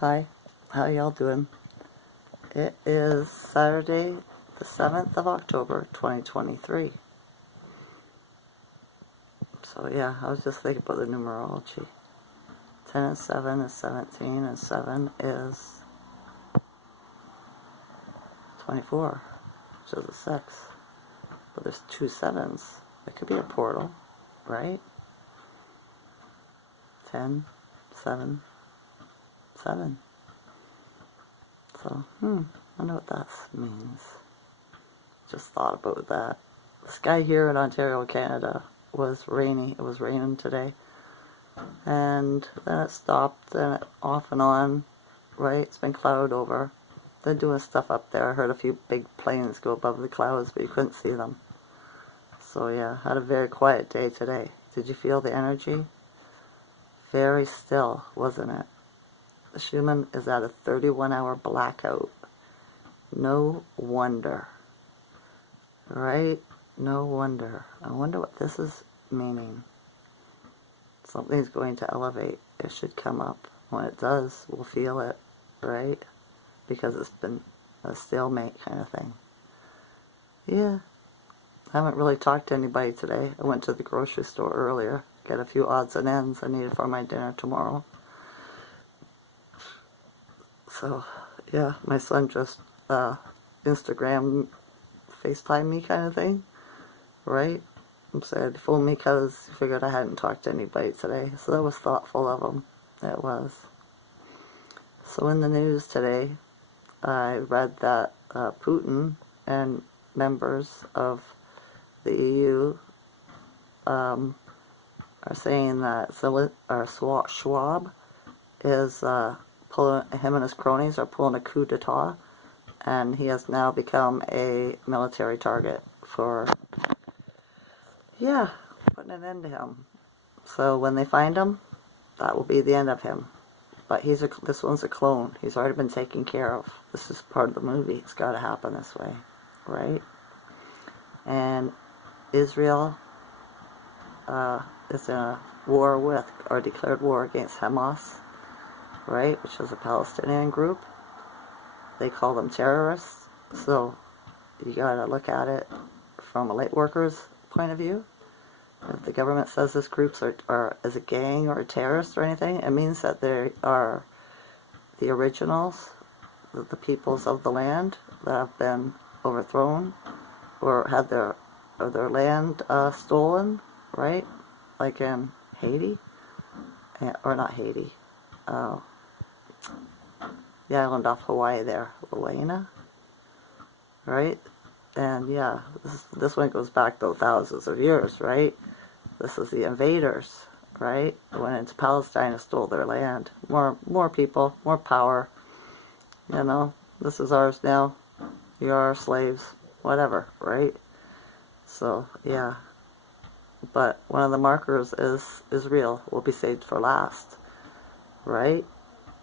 Hi, how y'all doing? It is Saturday, the 7th of October, 2023. So yeah, I was just thinking about the numerology. 10 and 7 is 17, and 7 is 24, which is a 6. But there's two 7s. It could be a portal, right? 10, 7, 7. So, I wonder what that means. Just thought about that. The sky here in Ontario, Canada was rainy. It was raining today. And then it stopped, and off and on, right? It's been cloud over. They're doing stuff up there. I heard a few big planes go above the clouds, but you couldn't see them. So yeah, had a very quiet day today. Did you feel the energy? Very still, wasn't it? The Schumann is at a 31-hour blackout. No wonder. Right? No wonder. I wonder what this is meaning. Something's going to elevate. It should come up. When it does, we'll feel it, right? Because it's been a stalemate kind of thing. Yeah. I haven't really talked to anybody today. I went to the grocery store earlier, get a few odds and ends I needed for my dinner tomorrow. So, yeah, my son just Instagram, FaceTime me kind of thing, right? And said, phone me because he figured I hadn't talked to anybody today. So that was thoughtful of him. It was. So in the news today, I read that Putin and members of the EU are saying that Schwab is him and his cronies are pulling a coup d'etat, and he has now become a military target for, yeah, putting an end to him. So when they find him, that will be the end of him. But this one's a clone. He's already been taken care of. This is part of the movie. It's got to happen this way, right? And Israel is in a war with, or declared war against Hamas, right? Which is a Palestinian group. They call them terrorists. So you got to look at it from a light worker's point of view. If the government says this group is a gang or a terrorist or anything, it means that they are the originals, the peoples of the land that have been overthrown or had their land stolen, right? Like in Haiti, or not Haiti, the island off Hawaii there, Lahaina, right? And yeah, this one goes back though thousands of years, right? This is the invaders, right? Went into Palestine and stole their land. More people, more power. You know, this is ours now. You're our slaves, whatever, right? So yeah. But one of the markers is Israel will be saved for last, right?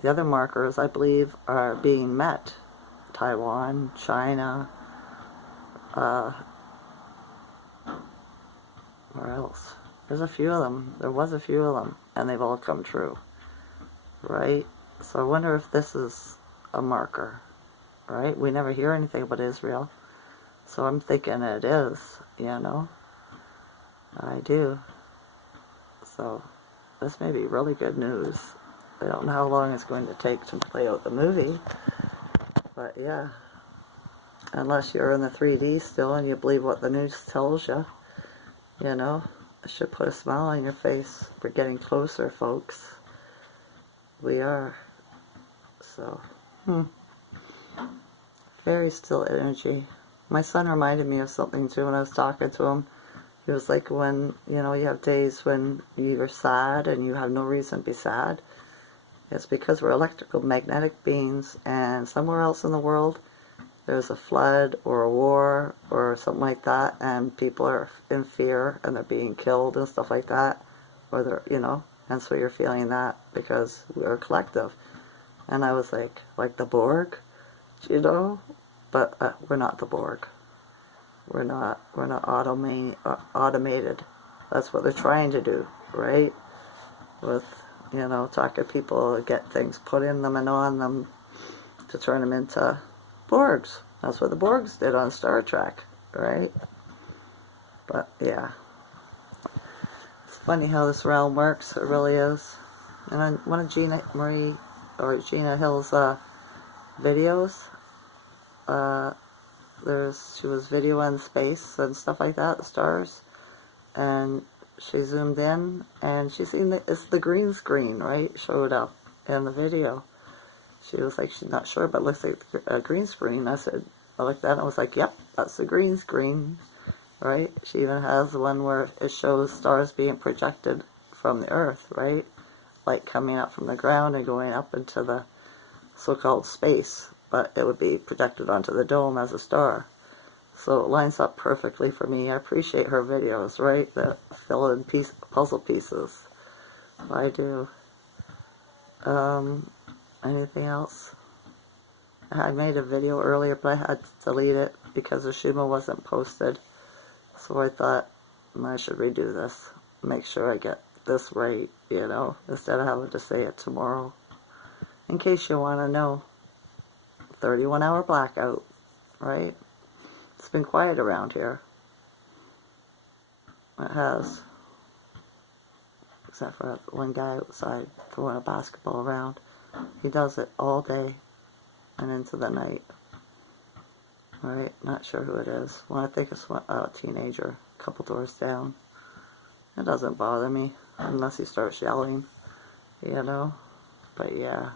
The other markers, I believe, are being met. Taiwan, China, where else? There's a few of them. There was a few of them, and they've all come true, right? So I wonder if this is a marker, right? We never hear anything about Israel, so I'm thinking it is, you know? I do. So this may be really good news. I don't know how long it's going to take to play out the movie, but yeah. Unless you're in the 3D still and you believe what the news tells you, you know? It should put a smile on your face. We're getting closer, folks. We are. So, very still energy. My son reminded me of something too when I was talking to him. He was like, when, you know, you have days when you're sad and you have no reason to be sad. It's because we're electrical magnetic beings, and somewhere else in the world there's a flood or a war or something like that, and people are in fear and they're being killed and stuff like that, or they're, you know, and so you're feeling that because we're a collective. And I was like the Borg, you know, but we're not the Borg. We're not automated. That's what they're trying to do, right? With you know, talking to people to get things put in them and on them to turn them into Borgs. That's what the Borgs did on Star Trek, right? But yeah, it's funny how this realm works. It really is. And on one of Gina Hill's videos, she was videoing space and stuff like that, the stars, and she zoomed in and she seen it's the green screen, right, showed up in the video. She was like, she's not sure, but it looks like a green screen. I looked at it and I was like, yep, that's the green screen, right? She even has the one where it shows stars being projected from the earth, right? Like coming up from the ground and going up into the so-called space, but it would be projected onto the dome as a star. So it lines up perfectly for me. I appreciate her videos, right? The fill in puzzle pieces. I do. Anything else? I made a video earlier, but I had to delete it because the Schumann wasn't posted. So I thought I should redo this. Make sure I get this right, you know, instead of having to say it tomorrow. In case you want to know, 31-hour blackout, right? It's been quiet around here. It has. Except for one guy outside throwing a basketball around. He does it all day and into the night. Alright, not sure who it is. Well, I think it's a teenager, a couple doors down. It doesn't bother me unless he starts yelling, you know. But yeah.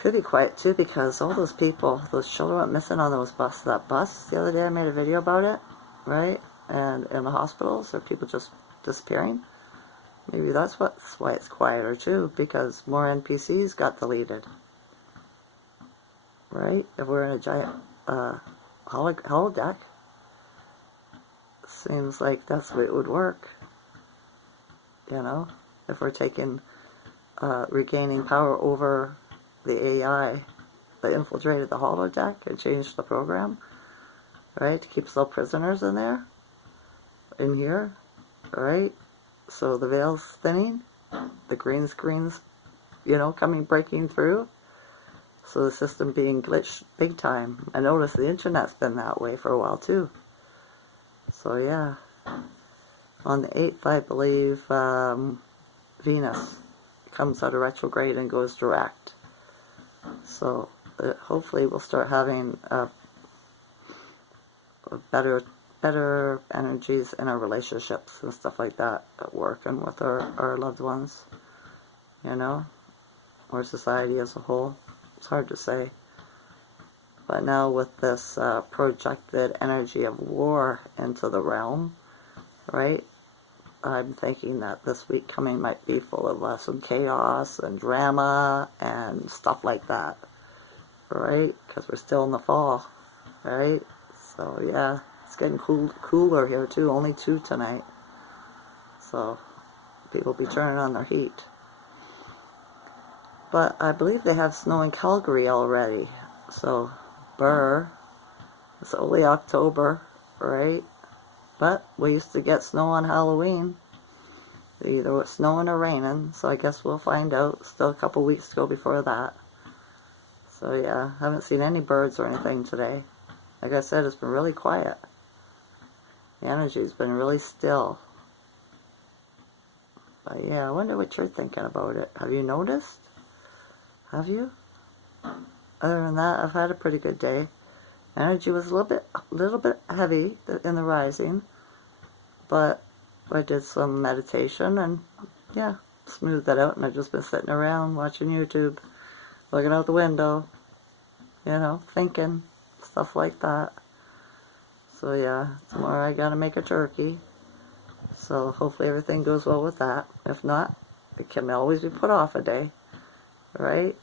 Could be quiet too because all those people, those children went missing on that bus the other day. I made a video about it, right? And in the hospitals, are people just disappearing? Maybe that's why it's quieter too, because more NPCs got deleted, right? If we're in a giant holodeck, seems like that's the way it would work, you know? If we're regaining power over the AI that infiltrated the holodeck and changed the program, right, to keep still prisoners in there, in here, right? So the veil's thinning, the green screen's, you know, breaking through. So the system being glitched big time. I noticed the internet's been that way for a while too. So yeah. On the 8th, I believe, Venus comes out of retrograde and goes direct. So hopefully we'll start having better energies in our relationships and stuff like that at work and with our loved ones, you know, or society as a whole. It's hard to say. But now with this projected energy of war into the realm, right, I'm thinking that this week coming might be full of some chaos and drama and stuff like that, right, because we're still in the fall, right? So yeah. It's getting cooler here too, only 2 tonight. So people be turning on their heat. But I believe they have snow in Calgary already. So, it's only October, right? But we used to get snow on Halloween. Either it was snowing or raining, so I guess we'll find out. Still a couple weeks to go before that. So yeah, haven't seen any birds or anything today. Like I said, it's been really quiet. The energy's been really still. But yeah, I wonder what you're thinking about it. Have you noticed? Have you? Other than that, I've had a pretty good day. Energy was a little bit heavy in the rising, but I did some meditation and yeah, smoothed that out, and I've just been sitting around watching YouTube, looking out the window, you know, thinking, stuff like that. So yeah, tomorrow I gotta make a turkey. So hopefully everything goes well with that. If not, it can always be put off a day, right?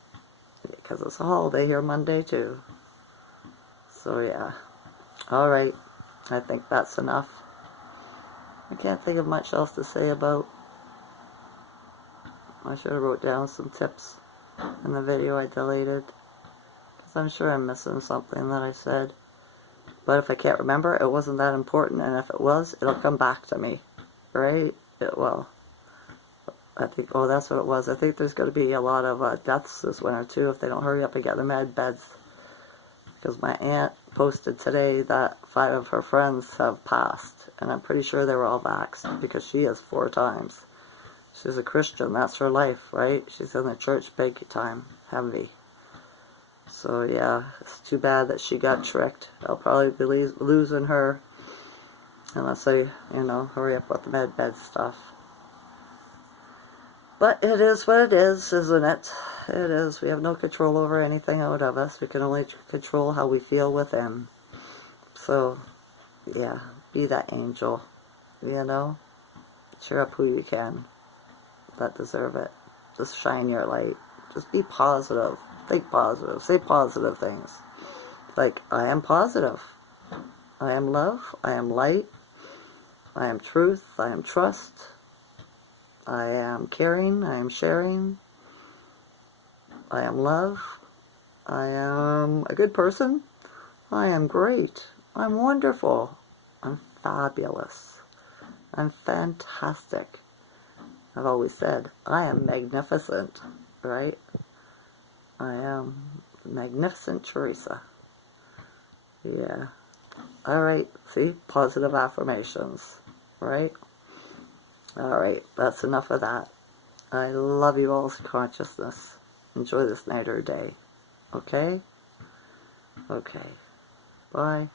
Because it's a holiday here Monday too. So yeah. Alright, I think that's enough. I can't think of much else to say about. I should have wrote down some tips in the video I deleted, because I'm sure I'm missing something that I said. But if I can't remember, it wasn't that important, and if it was, it'll come back to me, right? It will. I think, oh, that's what it was. I think there's going to be a lot of deaths this winter, too, if they don't hurry up and get their med beds. Because my aunt posted today that 5 of her friends have passed. And I'm pretty sure they were all vaxxed, because she is 4 times. She's a Christian. That's her life, right? She's in the church big time. Heavy. So, yeah, it's too bad that she got tricked. I'll probably be losing her unless I, hurry up with the med bed stuff. But it is what it is, isn't it? It is. We have no control over anything out of us. We can only control how we feel within. So, yeah, be that angel, Cheer up who you can that deserve it. Just shine your light. Just be positive. Think positive. Say positive things. Like, I am positive. I am love. I am light. I am truth. I am trust. I am caring. I am sharing. I am love. I am a good person. I am great. I'm wonderful. I'm fabulous. I'm fantastic. I've always said, I am magnificent, right? I am magnificent Teresa. Yeah. Alright, see? Positive affirmations, right? Alright, that's enough of that. I love you all's consciousness. Enjoy this night or day. Okay? Okay. Bye.